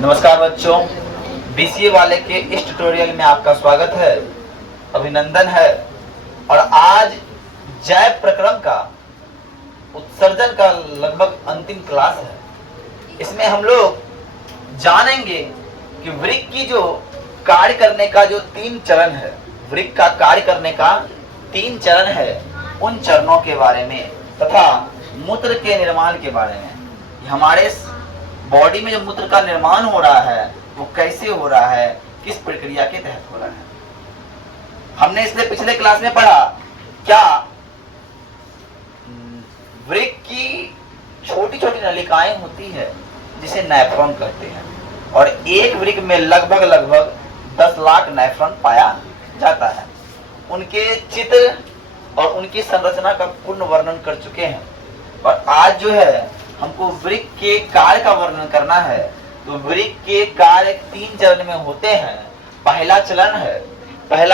नमस्कार बच्चों, बीसीए वाले के इस ट्यूटोरियल में आपका स्वागत है, अभिनंदन है। और आज जैव प्रक्रम का उत्सर्जन का लगभग अंतिम क्लास है। इसमें हम लोग जानेंगे कि वृक्क की जो कार्य करने का जो 3 चरण है, वृक्क का कार्य करने का 3 चरण है, उन चरणों के बारे में तथा मूत्र के निर्माण के बारे में। हमारे बॉडी में जो मूत्र का निर्माण हो रहा है वो कैसे हो रहा है, किस प्रक्रिया के तहत हो रहा है। हमने इसलिए पिछले क्लास में पढ़ा क्या वृक्क की छोटी छोटी नलिकाएं होती है जिसे नेफ्रॉन कहते हैं, और एक वृक्क में लगभग 10 लाख नेफ्रॉन पाया जाता है। उनके चित्र और उनकी संरचना का पूर्ण वर्णन कर चुके हैं, और आज जो है हमको वृक्क के कार्य का वर्णन करना है। तो वृक्क के कार्य 3 चरण में होते हैं। पहला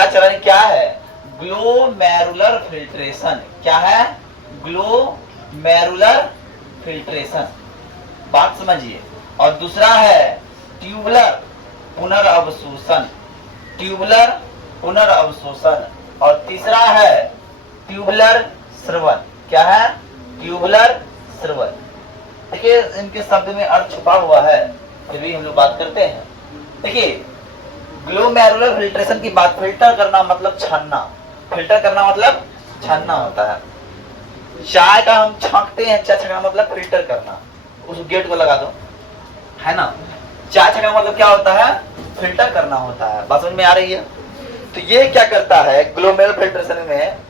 चरण क्या है? Glomerular filtration. क्या है? ग्लोमेरुलर फिल्ट्रेशन, बात समझिए। और दूसरा है ट्यूबुलर पुनर्अवशोषण, और तीसरा है ट्यूबुलर स्रवण। क्या है? ट्यूबुलर स्रवण। देखिए, इनके शब्द में अर्थ छुपा हुआ है, फिर भी हम लोग बात करते हैं। देखिए, ग्लोमेरुलर फिल्ट्रेशन की बात, फिल्टर करना मतलब छानना। फिल्टर करना मतलब छानना होता है। चाय का हम छांकते हैं, चाय छानना मतलब फिल्टर करना। उस गेट को लगा दो, है ना। चाय छानना मतलब क्या होता है? फिल्टर करना होता है। बात समझ में आ रही है? तो ये क्या करता है ग्लोमेरुलर फिल्ट्रेशन में?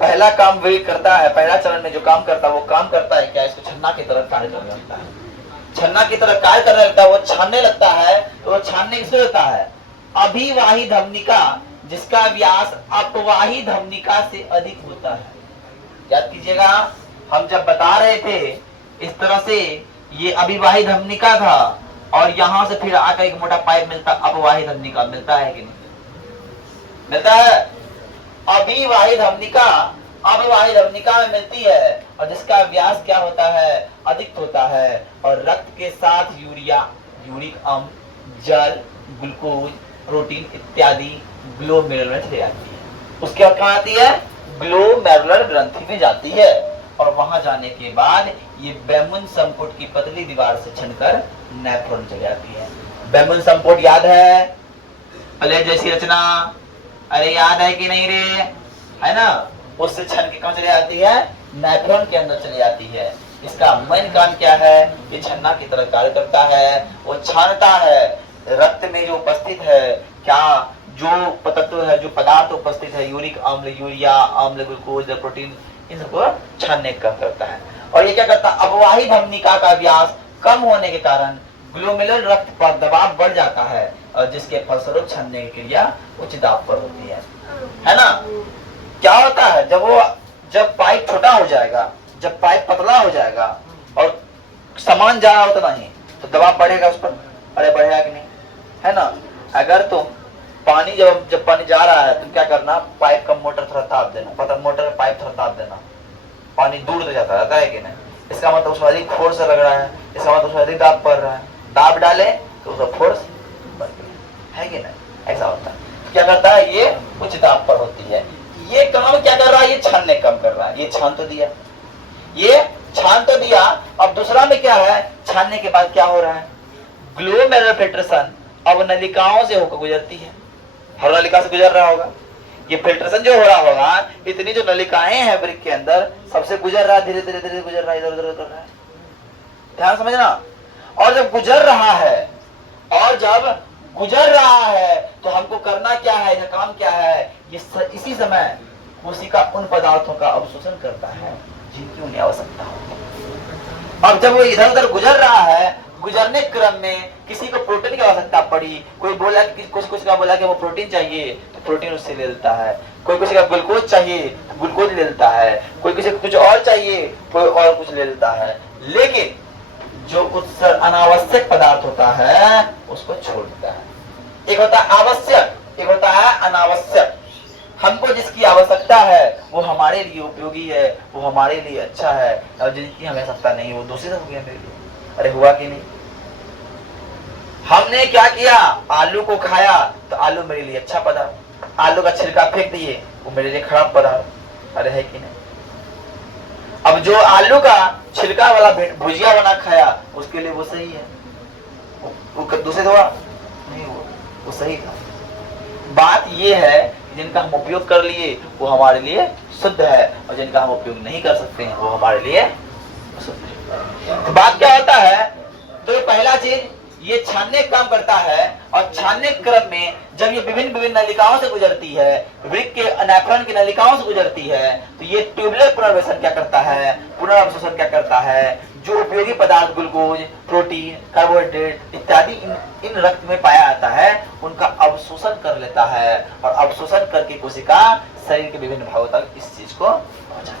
पहला काम वही करता है, पहला चरण में जो काम करता है वो काम करता है क्या? इसको छन्ना की तरह कार्य करने लगता है। छन्ना की तरह कार्य करने लगता है, वो छानने लगता है। तो वो छानने किससे होता है? अभिवाही धमनिका, जिसका व्यास अपवाही धमनिका से अधिक होता है। याद कीजिएगा, हम जब बता रहे थे इस तरह से, ये अभिवाही धमनिका था, और यहां से फिर आकर एक मोटा पाइप मिलता, अपवाही धमनिका। मिलता है कि नहीं? मिलता है। अभिवाही धमनिका अपवाही धमनिका में मिलती है, और जिसका व्यास क्या होता है? अधिक होता है। और रक्त के साथ यूरिया, यूरिक अम्ल, जल, ग्लूकोज, प्रोटीन इत्यादि ग्लोमेरुलर में चली जाती है। उसके बाद कहां आती है? ग्लोमेरुलर ग्रंथि में जाती है, और वहां जाने के बाद ये बेमुन संपुट की पतली दीवार से छनकर नेफ्रॉन चली जाती है। बेमुन संपुट याद है? प्लेट जैसी रचना, अरे याद है कि नहीं रे? है ना। उससे छन के कहां चली जाती है? नेफ्रॉन के अंदर चली जाती है। इसका मेन काम क्या है? ये छन्ना की तरह कार्य करता है। वो छानता है रक्त में जो उपस्थित है, क्या जो तत्व है, जो पदार्थ उपस्थित है, यूरिक अम्ल, यूरिया अम्ल, ग्लूकोज, प्रोटीन, इन सबको छानने का करता है। और ये क्या करता है? अपवाही धमनिका का व्यास कम होने के कारण ग्लोमेरुलर रक्त पर दबाव बढ़ जाता है, और जिसके फलस्वरूप छानने की क्रिया उच्च दाब पर होती है ना। क्या होता है? जब पाइप छोटा हो जाएगा, जब पाइप पतला हो जाएगा और सामान जा रहा होता नहीं, तो दबाव बढ़ेगा उस पर। अरे बढ़ेगा कि नहीं? है ना। अगर तुम पानी जब पानी जा रहा है, तुम क्या करना? पाइप का मोटर थोड़ा ताप देना, पता मोटर का पाइप थोड़ा ताप देना, पानी दूर तो जाता रहता है कि नहीं? इसका मतलब उसमें अधिक फोर्स लग रहा है, इसका मतलब उसमें अधिक दाब पड़ रहा है। दाब डाले तो उसका फोर्स बढ़ गया, है कि नहीं? ऐसा होता है। क्या करता है? ये उच्च दाब पर होती है। ये काम क्या कर रहा है? ये छानने कम कर रहा है। ये छान तो दिया, ये छान तो दिया। अब दूसरा में क्या है? छानने के बाद क्या हो रहा है? ग्लोमेरुलर फिल्ट्रेशन अब नलिकाओं से होकर गुजरती है। हर नलिका से गुजर रहा होगा। ये फिल्ट्रेशन जो हो रहा होगा, इतनी जो नलिकाएं हैं वृक्क के अंदर, सबसे गुजर रहा है, धीरे धीरे गुजर रहा है, इधर उधर कर रहा है। ध्यान समझना। और जब गुजर रहा है तो हमको करना क्या है? इसका काम क्या है? ये इसी समय कोशिका उन पदार्थों का अवशोषण करता है जिनकी उन्हें आवश्यकता होती है। अब जब वो इधर उधर गुजर रहा है, गुजरने क्रम में किसी को प्रोटीन की आवश्यकता पड़ी, कोई बोला कि कुछ का बोला कि वो प्रोटीन चाहिए, तो प्रोटीन उससे ले लेता है। कोई किसी का ग्लूकोज चाहिए, ग्लूकोज ले लेता है। कोई किसी को कुछ और चाहिए, कोई और कुछ ले लेता है। लेकिन जो अनावश्यक पदार्थ होता है उसको छोड़ देता है। एक होता है आवश्यक, एक होता है अनावश्यक। हमको जिसकी आवश्यकता है वो हमारे लिए उपयोगी है, वो हमारे लिए अच्छा है, और जिनकी हमें आवश्यकता नहीं वो दूसरी हो गया मेरे लिए। अरे हुआ कि नहीं? हमने क्या किया, आलू को खाया तो आलू मेरे लिए अच्छा पदार्थ, आलू का छिलका फेंक दिए वो मेरे लिए खराब पदार्थ। अरे है कि नहीं? अब जो आलू का छिलका वाला भुजिया बना खाया उसके लिए वो सही है, वो दूसरे हुआ नहीं, वो सही था। बात ये है जिनका हम उपयोग कर लिए वो हमारे लिए शुद्ध है, और जिनका हम उपयोग नहीं कर सकते हैं वो हमारे लिए अशुद्ध है। तो बात क्या होता है, तो पहला चीज ये छानने का काम करता है, और छानने के क्रम में जब ये विभिन्न विभिन्न नलिकाओं से गुजरती है, वृक्क के अनेफ्रॉन की नलिकाओं से गुजरती है, तो ये ट्यूबुलर पुनर्वसन क्या करता है, पुनर्अवशोषण क्या करता है, जो उपयोगी पदार्थ ग्लूकोज, प्रोटीन, कार्बोहाइड्रेट इत्यादि इन रक्त में पाया जाता है उनका अवशोषण कर लेता है, और अवशोषण करके कोशिका शरीर के विभिन्न भागों तक इस चीज को पहुंचाती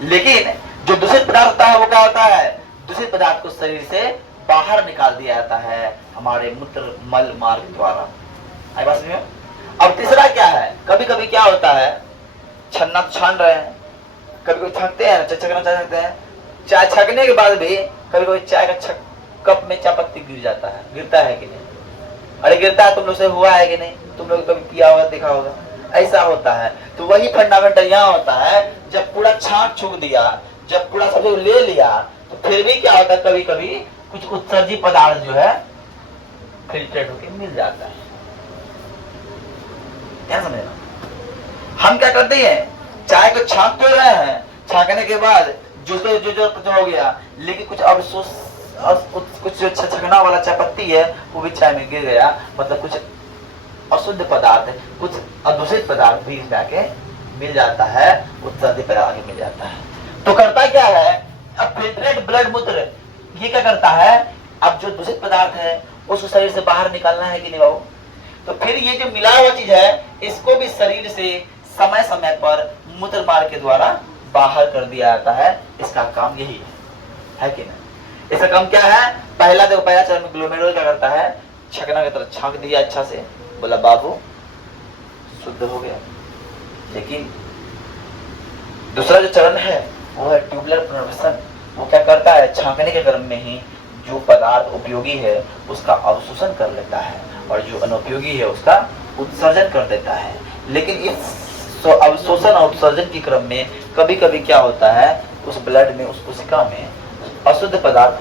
है। लेकिन जो दूषित पदार्थ होता है वो क्या होता है, दूषित पदार्थ को शरीर से बाहर निकाल दिया जाता है हमारे मूत्र मल मार्ग द्वारा। आई बात समझ में? अब तीसरा क्या है, कभी कभी क्या होता है, छन्ना तो छान रहे हैं, कभी कभी थकते हैं, छकना चाहते हैं, चाय छकने के बाद भी कभी कभी चाय का कप में चाय पत्ती गिर जाता है, गिरता है कि नहीं? अरे गिरता है, तुम लोग से हुआ है कि नहीं? तुम लोग कभी पिया होगा, देखा होगा, ऐसा होता है। तो वही फंडामेंटल यहाँ होता है, जब पूरा छांट छूक दिया, जब पूरा सब ले लिया, तो फिर भी क्या होता है, कभी कभी कुछ उत्सर्जित पदार्थ जो है फिल्टर्ड होकर मिल जाता है। क्या समझना? हम क्या करते हैं, चाय को छांक तो रहे हैं, छांकने के बाद जो हो गया, लेकिन कुछ अवशोष कुछ जो छकना वाला चाय पत्ती है वो भी चाय में गिर गया, मतलब कुछ अशुद्ध पदार्थ, कुछ अदूषित पदार्थ भी इसमें आके मिल जाता है, उत्सर्जित पदार्थ आके मिल जाता है। तो करता क्या है, अब फिल्ट्रेट ब्लड मूत्र ये क्या करता है, अब जो दूषित पदार्थ है उसको शरीर से बाहर निकालना है कि नहीं बाबू? तो फिर ये जो मिला हुआ चीज है इसको भी शरीर से समय समय पर मूत्र मार्ग के द्वारा बाहर कर दिया जाता है। इसका काम यही है कि नहीं? इसका काम क्या है, पहला देखो, पहला चरण में ग्लोमेरुल क्या करता है, छकना की तरह छांक दिया अच्छा से, बोला बाबू शुद्ध हो गया। लेकिन दूसरा जो चरण है वो है ट्यूबुलर पुनर्वसन। वो क्या करता है, छांकने के क्रम में ही जो पदार्थ उपयोगी है उसका अवशोषण कर लेता है, और जो अनुपयोगी है उसका उत्सर्जन कर देता है। लेकिन इस अवशोषण और उत्सर्जन के क्रम में कभी कभी क्या होता है, उस ब्लड में, उस कोशिका में अशुद्ध पदार्थ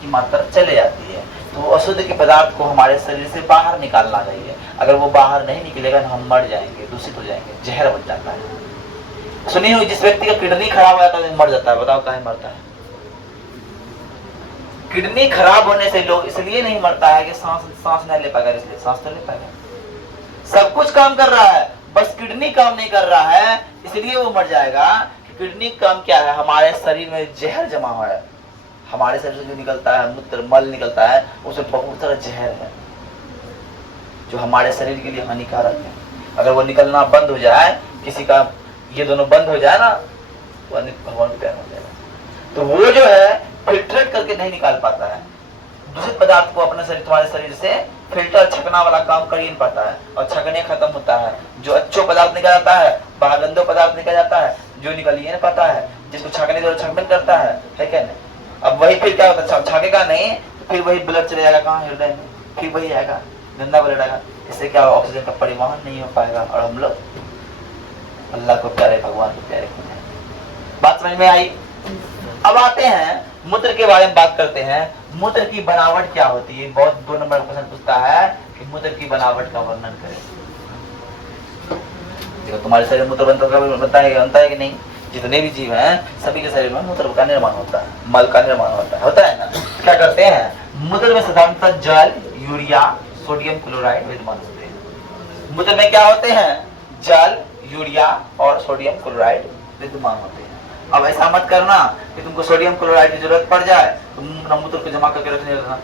की मात्रा चले जाती है। तो अशुद्ध के पदार्थ को हमारे शरीर से बाहर निकालना चाहिए। अगर वो बाहर नहीं निकलेगा तो हम मर जाएंगे, दूषित हो जाएंगे, जहर बन जाता है। सुनिए हो, जिस व्यक्ति का किडनी खराब हो जाता है मर जाता है, बताओ काहे मरता है? किडनी खराब होने से लोग इसलिए नहीं मरता है कि सांस नहीं ले पाएगा, इसलिए सांस तो ले पाएगा, सब कुछ काम कर रहा है, बस किडनी काम नहीं कर रहा है इसलिए वो मर जाएगा। किडनी काम क्या है, हमारे शरीर में जहर जमा हुआ है, हमारे शरीर से जो निकलता है मूत्र मल निकलता है उसमें बहुत सारा जहर है जो हमारे शरीर के लिए हानिकारक है। अगर वो निकलना बंद हो जाए, किसी का ये दोनों बंद हो जाए ना, वो भगवान को प्यार हो जाएगा। तो वो जो है फिल्ट्रेट करके नहीं निकाल पाता है दूषित पदार्थ को, अपने शरीर, तुम्हारे शरीर से फिल्टर छकना वाला काम कर ही नहीं पाता है, और छकने खत्म होता है, जो अच्छो पदार्थ निकल जाता है, बाहर गंदो पदार्थ निकल जाता है, जो निकल ही नहीं पाता है, जिसको छकने दो छकन करता है क्या नहीं? अब वही फिर क्या होता है, छकेगा नहीं तो फिर वही ब्लड चले जाएगा कहाँ, हृदय में, फिर वही आएगा, गंदा ब्लड आएगा। इससे क्या ऑक्सीजन का परिवहन नहीं हो पाएगा, और हम लोग अल्लाह को प्यारे, भगवान को प्यारे। बात समझ में आई? अब आते हैं मूत्र के बारे में बात करते हैं। मूत्र की बनावट क्या होती है? बहुत 2 नंबर का क्वेश्चन पूछता है कि मूत्र की बनावट का वर्णन करें। देखो तुम्हारे शरीर में मूत्र बनता है कि नहीं? जितने भी जीव हैं सभी के शरीर में मूत्र का निर्माण होता है, मल का निर्माण होता है ना? क्या करते हैं, मूत्र में साधारणतः जल, यूरिया, सोडियम क्लोराइड विद्यमान होते हैं। मूत्र में क्या होते हैं, जल, यूरिया और सोडियम क्लोराइड विद्यमान होते हैं। अब ऐसा मत करना कि तुमको सोडियम क्लोराइड की जरूरत पड़ जाए तुम अपना मूत्र को जमा करके रखने लगना,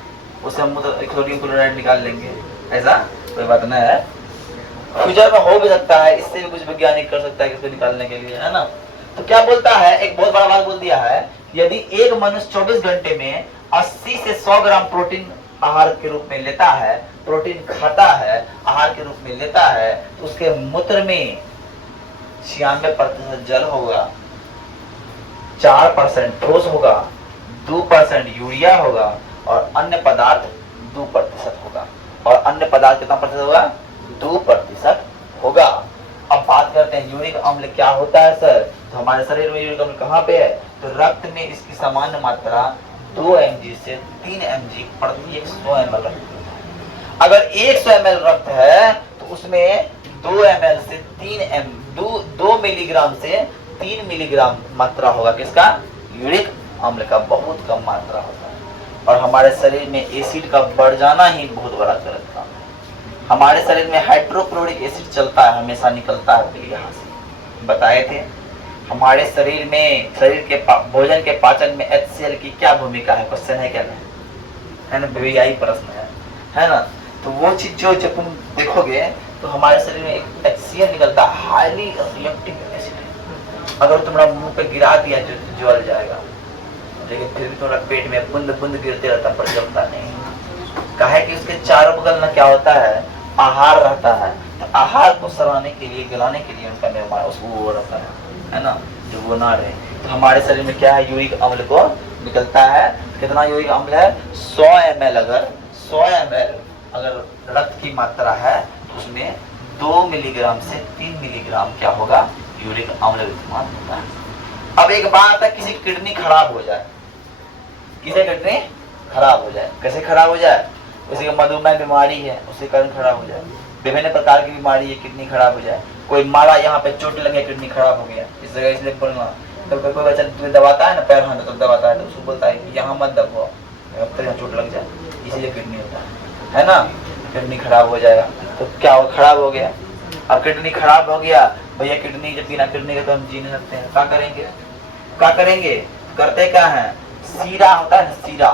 उससे हम मूत्र सोडियम क्लोराइड निकाल लेंगे, ऐसा कोई बात नहीं है। फ्यूचर में हो भी सकता है, इससे भी कुछ वैज्ञानिक कर सकता है इसको निकालने के लिए, है ना? तो क्या बोलता है, एक बहुत बड़ा बात बोल दिया है, यदि एक मनुष्य 24 घंटे में 80 से 100 ग्राम प्रोटीन आहार के रूप में लेता है, प्रोटीन खाता है, आहार के रूप में लेता है, तो उसके मूत्र में 96% जल होगा, 4% ठोस होगा, 2% यूरिया होगा और अन्य पदार्थ 2% होगा और अन्य पदार्थ कितना प्रतिशत होगा? 2% होगा। अब बात करते हैं यूरिक अम्ल क्या होता है सर। तो हमारे शरीर में यूरिक अम्ल कहाँ पे है? तो रक्त में इसकी सामान्य मात्रा 2 mg से 3 mg प्रति 100 ml रक्त है। अगर 100 ml रक्त है तो उसमें 2 ml से 2 मिलीग्राम से 3 मिलीग्राम मात्रा होगा किसका? यूरिक अम्ल का। बहुत कम मात्रा होता है और हमारे शरीर में एसिड का बढ़ जाना ही बहुत बड़ा गलत काम है। हमारे शरीर में हाइड्रोक्लोरिक एसिड चलता है, हमेशा निकलता है फिर यहाँ से। बताए थे हमारे शरीर में, शरीर के भोजन के पाचन में HCl की क्या भूमिका है? क्वेश्चन है क्या नहीं? है ना, यही प्रश्न है ना। तो वो चीज जो जब तुम देखोगे तो हमारे शरीर में एक HCl निकलता है, हाईली रिएक्टिव एसिड। अगर तुम्हारा मुंह पे गिरा दिया तो जल जाएगा, लेकिन फिर भी तुम्हारा पेट में बूंद बूंद गिरते रहता पर जलता नहीं। कहे कि उसके चारों बगल में क्या होता है? आहार रहता है। तो आहार को सराहने के लिए, गलाने के लिए उनका निर्माण उसको वो रहता है ना, जो वो ना रहे। तो हमारे शरीर में क्या है? यूरिक अम्ल को निकलता है। कितना यूरिक अम्ल है? 100 ml। अगर 100 ml अगर रक्त की मात्रा है तो उसमें 2 मिलीग्राम से 3 मिलीग्राम क्या होगा? यूरिक अम्ल विद्यमान होता है। अब एक बात है, किसी किडनी खराब हो जाए, किसी किडनी खराब हो जाए, कैसे खराब हो जाए? किसी को मधुमेह बीमारी है, उसके कारण खराब हो जाए। विभिन्न प्रकार की बीमारी है, किडनी खराब हो जाए। कोई मारा यहाँ पे चोट लगे, किडनी खराब हो गया, इस जगह इसलिए बोलना। तब कोई बच्चा दबाता है ना, पैर हाथ तब दबाता है तो उसको बोलता है कि यहाँ मत दबाओ, अब यहाँ चोट लग जाए, इसीलिए किडनी होता है ना। किडनी खराब हो जाएगा तो क्या हो? खराब हो गया। अब किडनी खराब हो गया भैया, किडनी जब बिना किडनी के तो हम जी नहीं सकते हैं। क्या करेंगे? क्या करेंगे? करते क्या है? सीरा होता है ना, सीरा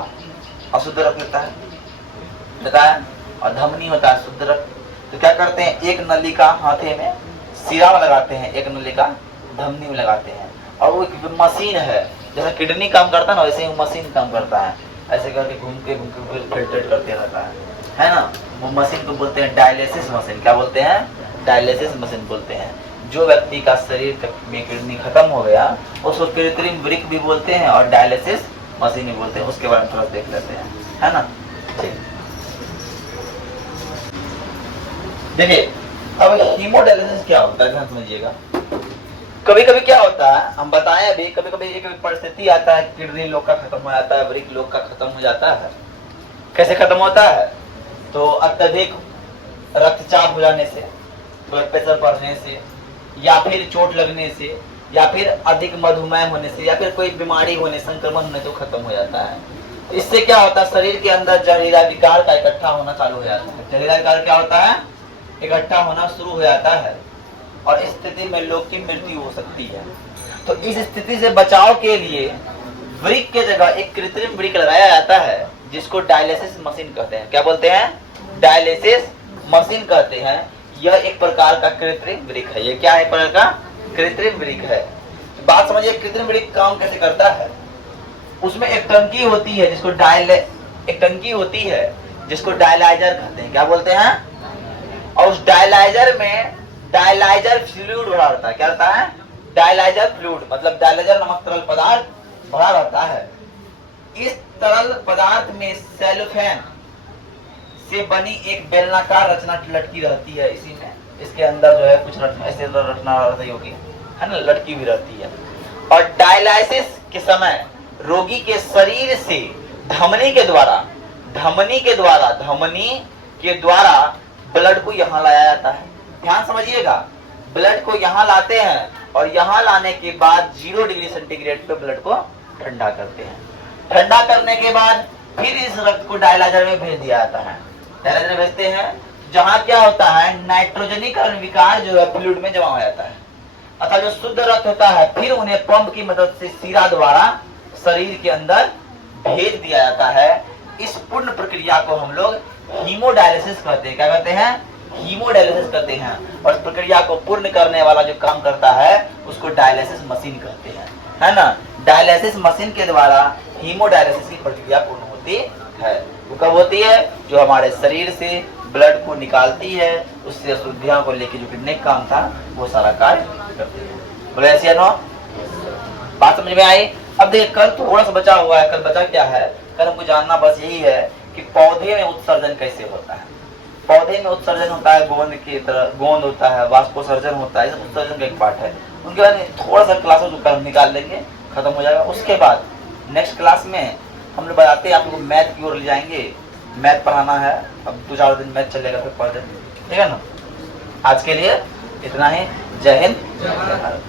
अशुद्ध रक्त लेता है, बताया, और धमनी होता है शुद्ध रक्त। तो क्या करते हैं? एक नली का हाथे में सीरा में लगाते हैं, एक नली का धमनी में लगाते हैं, और वो एक मशीन है, जैसे किडनी काम करता है ना वैसे ही मशीन काम करता है। ऐसे करके घूम के फिल्ट्रेट करते रहता है ना। वो मशीन को बोलते हैं डायलिसिस मशीन। क्या बोलते हैं? डायलिसिस मशीन बोलते हैं। जो व्यक्ति का शरीर में किडनी खत्म हो गया उसको कृत्रिम वृक्क भी बोलते हैं और डायलिसिस मशीन भी बोलते हैं। उसके बारे में थोड़ा देख लेते हैं, है ना। ठीक, देखिए अब हीमोडायलिसिस क्या होता है ध्यान समझिएगा। कभी कभी क्या होता है, हम बताएं अभी, कभी कभी एक परिस्थिति आता है, किडनी लोग का खत्म हो जाता है, वृक्क लोग का खत्म हो जाता है। कैसे खत्म होता है? तो अत्यधिक रक्तचाप हो जाने से, ब्लड प्रेशर बढ़ने से, या फिर चोट लगने से, या फिर अधिक मधुमेह होने से, या फिर कोई बीमारी होने, संक्रमण होने तो खत्म हो जाता है। तो इससे क्या होता है? शरीर के अंदर जहरीला विकार का इकट्ठा होना चालू हो जाता है। जहरीला विकार क्या होता है? इकट्ठा होना शुरू हो जाता है और इस स्थिति में लोग की मृत्यु हो सकती है। तो इस स्थिति से बचाव के लिए वृक्क के जगह एक कृत्रिम वृक्क लगाया जाता है जिसको डायलिसिस मशीन कहते हैं। क्या बोलते हैं? डायलिसिस मशीन कहते हैं। यह एक प्रकार का कृत्रिम वृक्क है। ये क्या है? एक प्रकार का कृत्रिम वृक्क है। तो बात समझिए, कृत्रिम वृक्क काम कैसे करता है? उसमें एक टंकी होती है जिसको डायलाइजर कहते हैं। क्या बोलते हैं? और उस डायलाइजर में डायलाइजर फ्लूइड भरा रहता है। क्या रहता है? डायलाइजर फ्लूइड, मतलब डायलाइजर नामक तरल पदार्थ भरा रहता है। इस तरल पदार्थ में सेलोफेन से बनी एक बेलनाकार रचना लटकी रहती है। इसी में, इसके अंदर जो है कुछ रचना, ऐसे रचना रहती होगी, है ना, लटकी भी रहती है। और डायलाइसिस के समय रोगी के शरीर से धमनी के द्वारा ब्लड को यहाँ लाया जाता है। ध्यान समझिएगा, ब्लड को यहाँ लाते हैं और यहाँ लाने के बाद 0 डिग्री सेंटीग्रेड पे ब्लड को ठंडा करते हैं। ठंडा करने के बाद फिर इस रक्त को डायलाइजर में भेज दिया जाता है। डायलाइजर भेजते हैं जहाँ क्या होता है, नाइट्रोजनीकरण विकार जो है फ्लूइड में जमा हो जाता है। अतः जो शुद्ध रक्त होता है फिर उन्हें पंप की मदद से सीरा द्वारा शरीर के अंदर भेज दिया जाता है। इस पूर्ण प्रक्रिया को हम लोग हीमोडायलिसिस कहते हैं। क्या कहते हैं? हीमोडायलिसिस कहते हैं। और इस प्रक्रिया को पूर्ण करने वाला जो काम करता है उसको डायलिसिस मशीन कहते हैं, है ना। डायलिसिस मशीन के द्वारा हीमोडायलिसिस की प्रक्रिया पूर्ण होती है। वो कब होती है? जो हमारे शरीर से ब्लड को निकालती है, उससे अशुद्धियों को लेकर जो कितने काम था वो सारा कार्य करती है। बोले ऐसी नो बात समझ में आई? अब देखिए, कल थोड़ा सा बचा हुआ है। कल बचा क्या है? कल हमको जानना बस यही है कि पौधे में उत्सर्जन कैसे होता है। पौधे में उत्सर्जन होता है गोंद की तरह, गोंद होता है, वाष्पोसर्जन होता है, ये उत्सर्जन का एक पार्ट है। उनके बाद थोड़ा सा क्लास निकाल लेंगे, खत्म हो जाएगा। उसके बाद नेक्स्ट क्लास में हम लोग बताते हैं, आप लोग मैथ की ओर ले जाएंगे, मैथ पढ़ाना है। अब 2-4 दिन मैथ चलेगा, फिर पढ़ देंगे, ठीक है ना। आज के लिए इतना ही। जय हिंद, जय भारत।